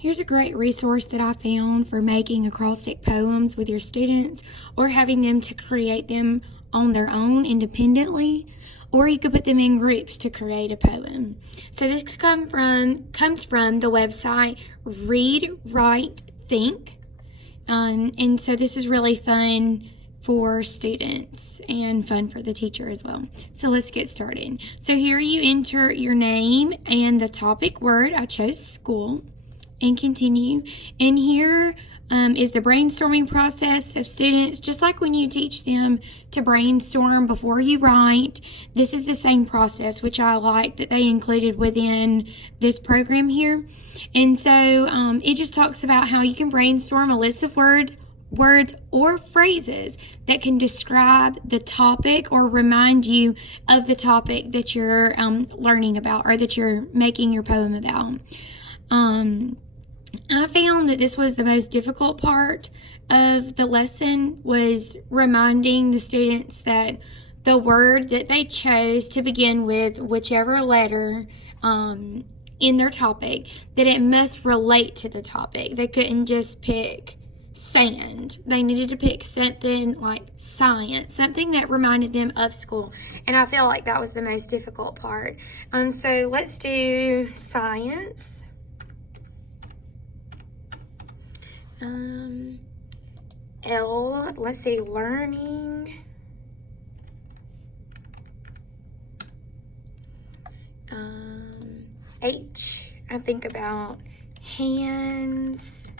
Here's a great resource that I found for making acrostic poems with your students or having them to create them on their own independently, or you could put them in groups to create a poem. So this comes from the website Read, Write, Think. And so this is really fun for students and fun for the teacher as well. So let's get started. So here you enter your name and the topic word. I chose school. And continue. And here is the brainstorming process of students. Just like when you teach them to brainstorm before you write, this is the same process, which I like that they included within this program here. And so it just talks about how you can brainstorm a list of words or phrases that can describe the topic or remind you of the topic that you're learning about or that you're making your poem about. I found that this was the most difficult part of the lesson, was reminding the students that the word that they chose to begin with, whichever letter in their topic, that it must relate to the topic. They couldn't just pick sand. They needed to pick something like science, something that reminded them of school. And I feel like that was the most difficult part. So let's do science. Let's see, learning. H, I think about hands,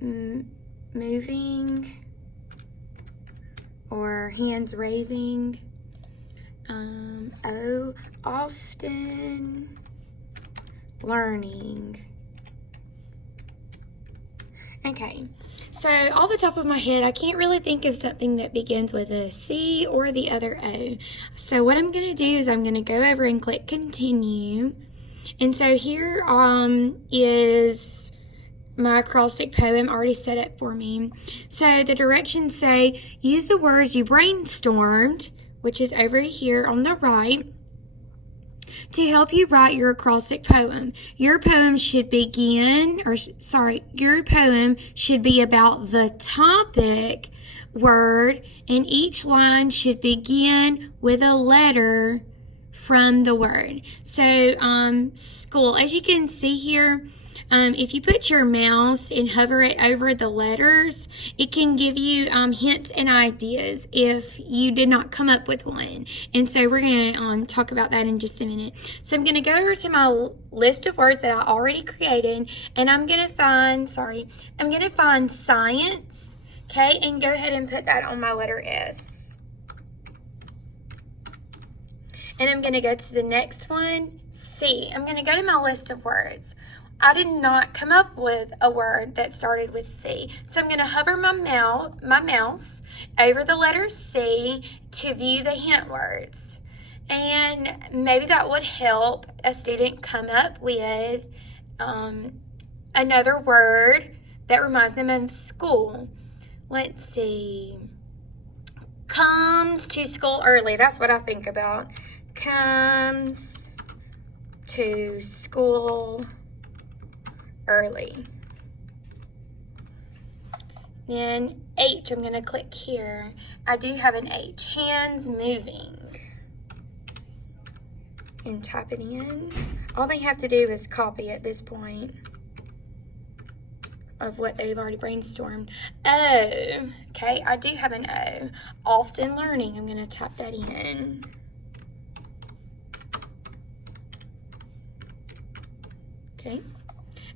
moving, or hands raising. O, often, learning. Okay, so off the top of my head, I can't really think of something that begins with a C or the other O. So what I'm going to do is I'm going to go over and click continue. And so here is my acrostic poem already set up for me. So the directions say, use the words you brainstormed, which is over here on the right, to help you write your acrostic poem. Your poem should be about the topic word, and each line should begin with a letter from the word. So, school, as you can see here, if you put your mouse and hover it over the letters, it can give you hints and ideas if you did not come up with one. And so we're going to talk about that in just a minute. So I'm going to go over to my list of words that I already created, and I'm going to find science, okay, and go ahead and put that on my letter S. And I'm going to go to the next one, C. I'm going to go to my list of words. I did not come up with a word that started with C. So I'm going to hover my mouse over the letter C to view the hint words. And maybe that would help a student come up with another word that reminds them of school. Let's see. Comes to school early. That's what I think about. Comes to school early. Then H, I'm going to click here. I do have an H, hands moving. And type it in. All they have to do is copy at this point of what they've already brainstormed. O, okay, I do have an O. Often learning, I'm going to type that in. Okay.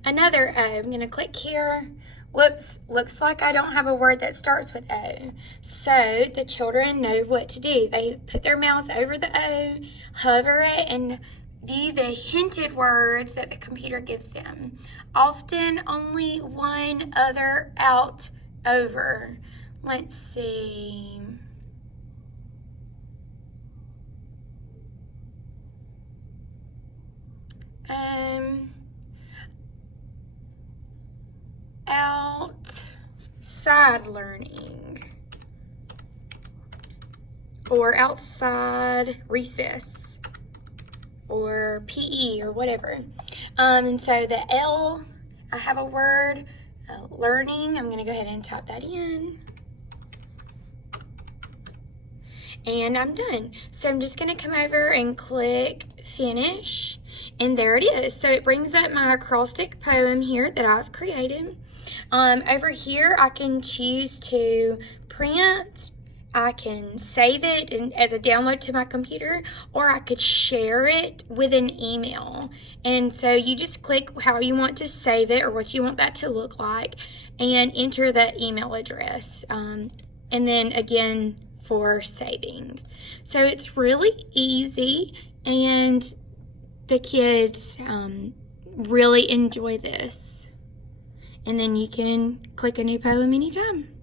Another O, I'm going to click here. Whoops, looks like I don't have a word that starts with O. So the children know what to do. They put their mouse over the O, hover it, and view the hinted words that the computer gives them. Often only one other out over. Let's see. Outside learning, or outside recess, or PE, or whatever. And so the L, I have a word, learning. I'm going to go ahead and type that in. And I'm done. So I'm just going to come over and click finish, and there it is. So it brings up my acrostic poem here that I've created. Over here I can choose to print, I can save it as a download to my computer, or I could share it with an email. And so you just click how you want to save it or what you want that to look like and enter the email address. And then again, for saving. So it's really easy, and the kids really enjoy this. And then you can click a new poem anytime.